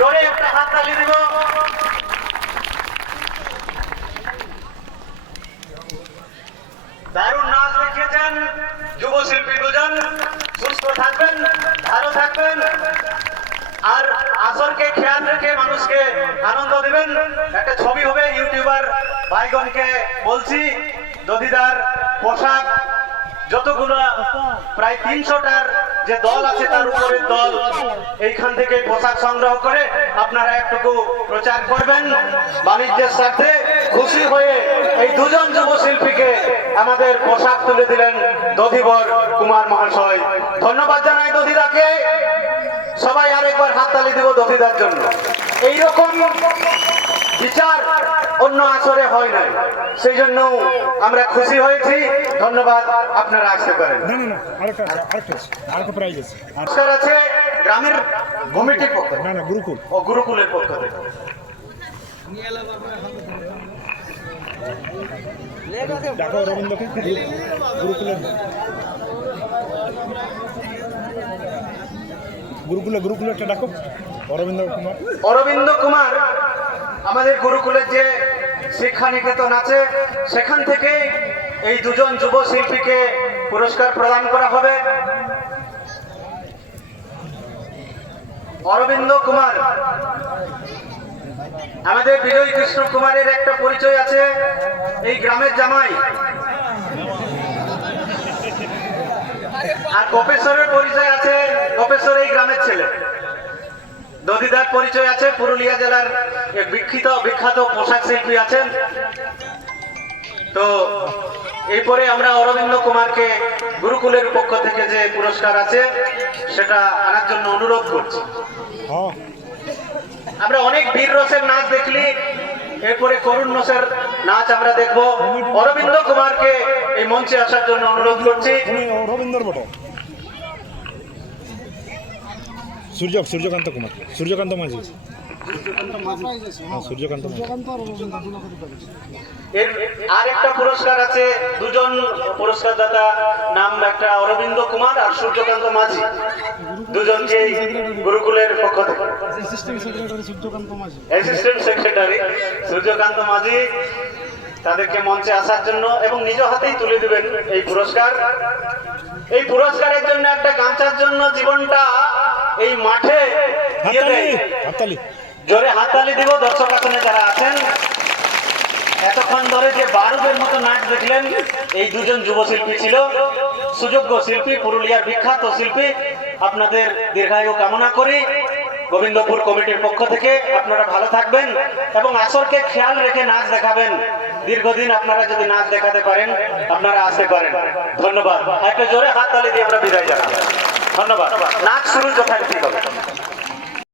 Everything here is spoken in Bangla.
হাততালি দিব। দারুণ নাচ দেখিয়েছেন যুব শিল্পী দুজন। সুস্থ থাকবেন, ভালো থাকবেন। আর আসরকে খেয়াল রেখে মানুষকে আনন্দ দিবেন। একটা ছবি হবে ইউটিউবার ভাইগণকে বলছি, দধিদার পোশাক, যতগুলো প্রায় তিনশোটার যে দল আছে তার উপরে দল। এইখান থেকে পোশাক সংগ্রহ করে আপনারা একটুকু প্রচার করবেন। বাণিজ্যের স্বার্থে খুশি হয়ে এই দুজন যুব শিল্পীকে আমাদের পোশাক তুলে দিলেন দধিবর কুমার মহাশয়। ধন্যবাদ জানাই দধিদাকে। সবাই আরেকবার হাততালি দিব দধিদার জন্য। এইরকম বিচার অন্য আসরে হয় নাই। সেই জন্য আমরা খুশি হয়েছি। ধন্যবাদ আপনারা আসতে পারেন। নমস্কার আছে গ্রামের কমিটির পক্ষ না না গুরুকুল। ও গুরুকুলের পক্ষ থেকে। ডাকো রবীন্দ্রকে গুরুকুলের গুরুকুলে গুরুকুলে একটা ডাকো। অরবিন্দ কুমার। অরবিন্দ কুমার আমাদের গুরুকুলের যে শিক্ষা নিকেতন আছে, সেখান থেকে এই দুজন যুব শিল্পীকে পুরস্কার প্রদান করা হবে। অরবিন্দ কুমার। আমাদের বিজয় কৃষ্ণ কুমারের একটা পরিচয় আছে, এই গ্রামের জামাই। আর গোপেশ্বরের পরিচয় আছে, গোপেশ্বর এই গ্রামের ছেলে। দধিদার পরিচয় আছে পুরুলিয়া জেলার বিখ্যাত বিখ্যাত পোশাক শিল্পী আছেন। তো এরপরে আমরা অরবিন্দ কুমারকে গুরুকুলের পক্ষ থেকে যে পুরস্কার আছে সেটা আনার জন্য অনুরোধ করছি। হ্যাঁ। আমরা অনেক বীর রসের নাচ দেখলি এরপরে করুণ রসের নাচ আমরা দেখব। অরবিন্দ কুমারকে এই মঞ্চে আসার জন্য অনুরোধ করছি। উনি রবীন্দ্র বটে। সূর্য সূর্যকান্ত কুমার। সূর্যকান্ত মাঝি। হ্যাঁ, সূর্যকান্ত আর একটা পুরস্কার আছে দুজন পুরস্কার দাতা নাম একটা অরবিন্দ কুমার আর সূর্যকান্ত মাঝি। দুজন যে গুরুকুলের পক্ষ থেকে। সেক্রেটারি সূর্যকান্ত মাঝি তাদেরকে মঞ্চে আসার জন্য এবং নিজ হাতেই তুলে দিবেন এই পুরস্কার। এই পুরস্কারের জন্য একটা গামছার জন্য জীবনটা এই মাঠে হাততালি। জোরে হাততালি দিব দর্শক আসনে যারা আছেন। এতক্ষণ ধরে যে বারুদের মতো নাচ দেখলেন এই দুজন যুব শিল্পী ছিল। সুযোগ্য শিল্পী পুরুলিয়ার বিখ্যাত শিল্পী। আপনাদের দীর্ঘায়ু কামনা করি। গোবিন্দপুর কমিটির পক্ষ থেকে আপনারা ভালো থাকবেন এবং আসরকে খেয়াল রেখে নাচ দেখাবেন। দীর্ঘদিন আপনারা যদি নাচ দেখাতে পারেন, আপনারা আসতে পারেন। ধন্যবাদ। একটা জোরে হাত তালি দিয়ে আমরা বিদায় জানাবেন ধন্যবাদ। নাচ শুরু যথারীতি হবে